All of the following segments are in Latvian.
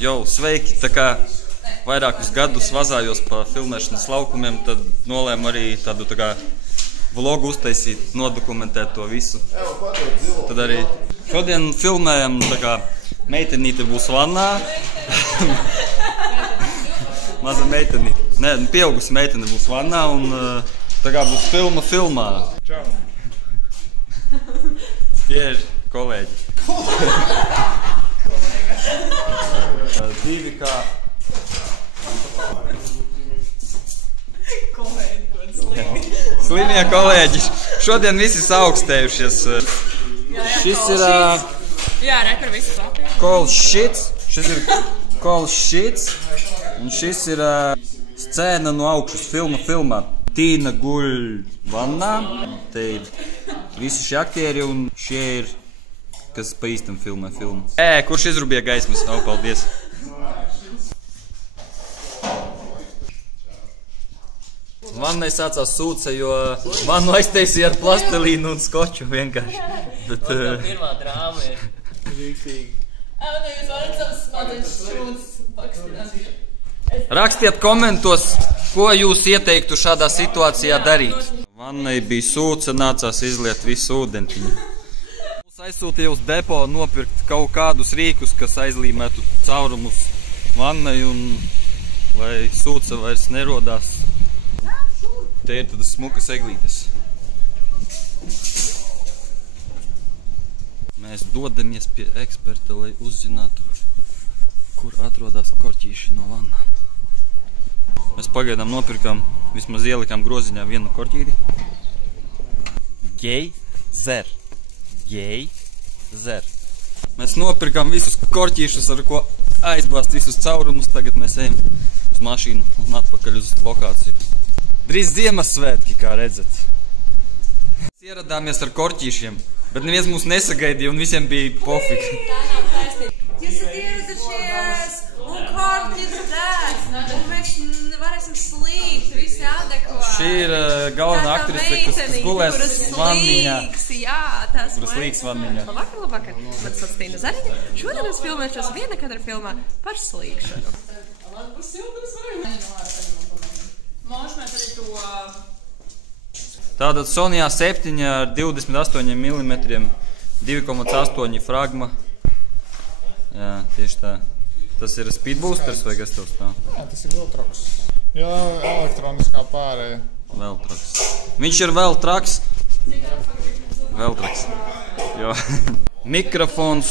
Jau, sveiki! Tā kā vairākus gadus vazājos pa filmēšanas laukumiem, tad nolēmu arī tādu tā kā vlogu uztaisīt, nodokumentēt to visu. Tad arī šodien filmējam, tā kā meitenīte būs vannā. Maza meitenīte. Nē, pieaugusi meitene būs vannā un tā kā būs filmā. Čau! Tie ir kolēģi. Divi kā... Slimie kolēģi. Šodien visi saaugstējušies. Šis ir... Jā, rekar visu Latviju. Call Shits. Šis ir Call Shits. Un šis ir scēna no augšas filmā. Tīna guļ vannā. Te ir visi šie aktieri un šie ir, kas pa īstam filmē filmu. Kurš izrubīja gaismas? O, paldies. Vannai sācās sūce, jo vannu aiztaisīja ar plastelīnu un skoču vienkārši. Bet, pirmā drāma ir rīksīgi. Jūs varat savas smadzenes šūnas pakstināt. Rakstiet komentos, ko jūs ieteiktu šādā situācijā darīt. Vannai bija sūce, nācās izliet visu ūdentiņu. Mums aizsūtīja uz depo nopirkt kaut kādus rīkus, kas aizlīmētu caurumus vannai un lai sūce vairs nerodās. Te ir tādas smukas eglītes. Mēs dodamies pie eksperta, lai uzzinātu, kur atrodas korķīši no vannām. Mēs pagaidām nopirkām, vismaz ielikām groziņā vienu korķīti. Geizer. Mēs nopirkām visus korķīšus, ar ko aizbāzt visus caurumus. Tagad mēs ejam uz mašīnu un atpakaļ uz lokāciju. Drīz Ziemassvētki, kā redzat. Mēs ieradāmies ar korķīšiem, bet neviens mūs nesagaidīja un visiem bija pofīgi. Tā nav taisnība. Jūs esat ieradušies un korķis dēs. Un mēs varēsim slīgt, visi adekvāti. Šī ir galvenā aktrise, kas gulēs vanniņā. Jā, tas Kuras slīgs vanniņā. Labvakar. Man sauc Tīna Zariņa. Šodien es filmēšos viena kadra filmā par slīgšanu. Mūžmēt arī to... Tātad Sonijā 7 ar 28 mm, 2,8 fragma. Jā, tieši tā. Tas ir speedboosters vai kas tev stāv? Jā, tas ir Veltroks. Jā, elektroniskā pārēja. Veltroks. Viņš ir vēl traks. Veltroks. Jo. Mikrofons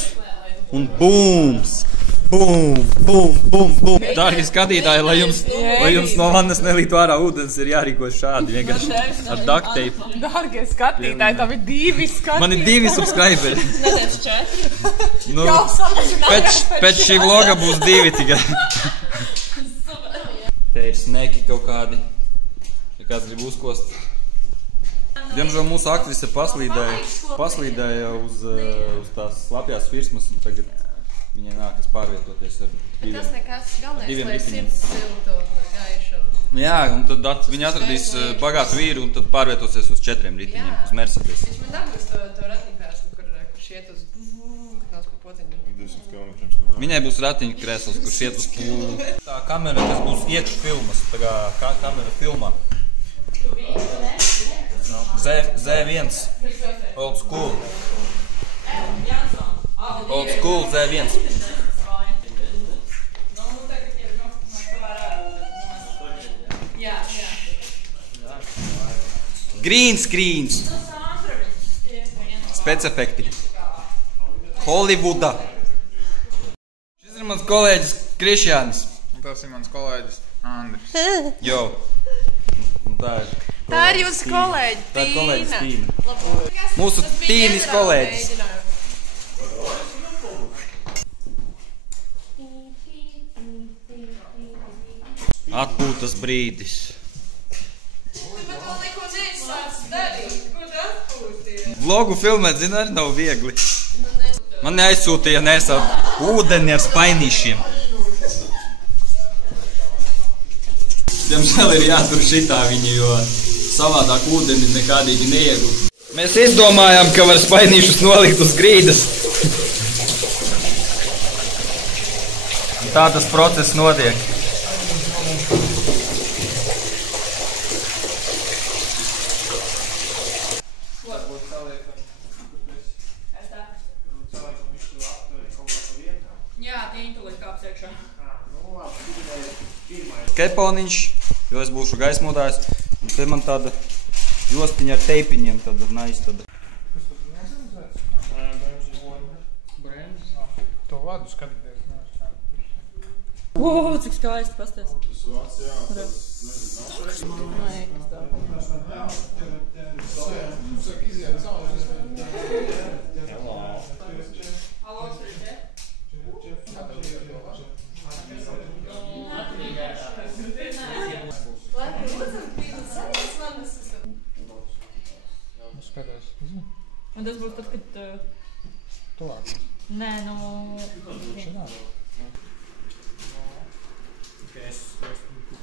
un būms. Bum, bum, bum, bum. Dārgie skatītāji, lai jums no vannas nelītu ārā ūdens, ir jārīkojas šādi vienkārši ar duct tape. Dārgie skatītāji, tev ir 2 skatītāji. Man ir 2 subscriberi. Nedēļas 4. Nu, pēc šī vloga būs 2 tikai. Te ir sneki kaut kādi. Ja kāds grib uzkost. Diemžēl mūsu aktrise paslīdēja uz tās slapjās virsmas un tagad viņai nākas pārvietoties ar Tas nekas galvenais, lai ritiņiem. sirds siltu un gaišu. Jā, un tad viņa atradīs bagātu vīru un tad pārvietosies uz 4 ritiņiem, uz Mercedes. Viņš man dabūs to ratiņkrēslu, kurš iet uz kad nāc pa poteņu. 20 km. Viņai būs ratiņkrēsls, kurš iet uz pūlu. Tā kamera, kas būs iekš filmas, tā kā kamera filmā. Z1, old school. Old school Z1. Green screens. Specefekti. Hollywooda. Šis ir mans kolēģis Krišjānis. Un tas ir mans kolēģis Andris. Jo. Tā ir jūsu kolēģi, Tā ir kolēģis Tīna. Tīna. Mūsu Tīnis kolēģis. Atpūtas brīdis. Bet vēl neko neizsāc darīt, ko tu atpūties? Vlogu filmēt, zina, arī nav viegli. Man neaizsūtīja nesap ūdeni ar spainīšiem. Diemžēl ir jātur šitā viņi, jo savādāk ūdeni nekādīgi neiegūt. Mēs izdomājām, ka var spainīšus nolikt uz grīdas. Un tā tas process notiek. Jā, viņi tūlīt kāps iekšā. Keponiņš, jo es būšu gaismotājs. Un te man tāda jostiņa ar teipiņiem, tāda nice tāda. To vadu skatieties. Cik skaisti pasties. Skaties. Un tas būs tad, kad... Tuvāk. Nē, nu... Šinā.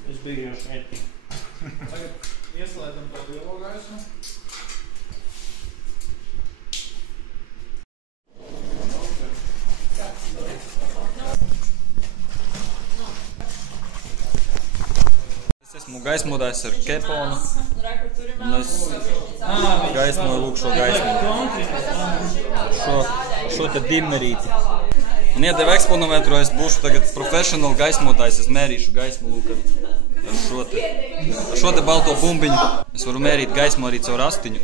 Es biju jau šeit. Tagad ieslēdam to lielo gaismu. Es esmu gaismotājs ar keponu. Un es gaismoju lūk šo gaismu. Šo te dimmerīti. Un iedeva eksponometru, es būšu tagad professional gaismotājs. Es mērīšu gaismu lūk ar šo te balto bumbiņu. Es varu mērīt gaismu arī caur astiņu.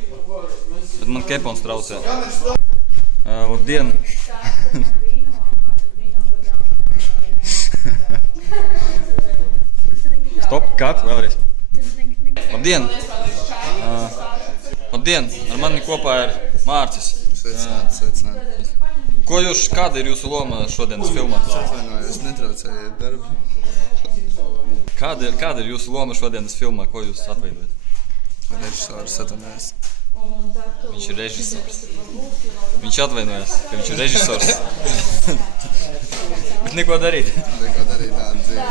Bet man kepons traucē. Labdien! Stop, kat, vēlreiz. Labdien! Labdien! Ar mani kopā ir Mārcis. Sveicināt. Kāda ir jūsu loma šodienas filmā? Atvainojos, netraucējiet darbu. Kāda ir jūsu loma šodienas filmā? Ko jūs atveidojat? Režisors atvainojos. Viņš ir režisors. Viņš atvainojas, ka viņš ir režisors. Bet neko darīt. Neko darīt tādu dzīvi.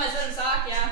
Mēs varam sākt, jā.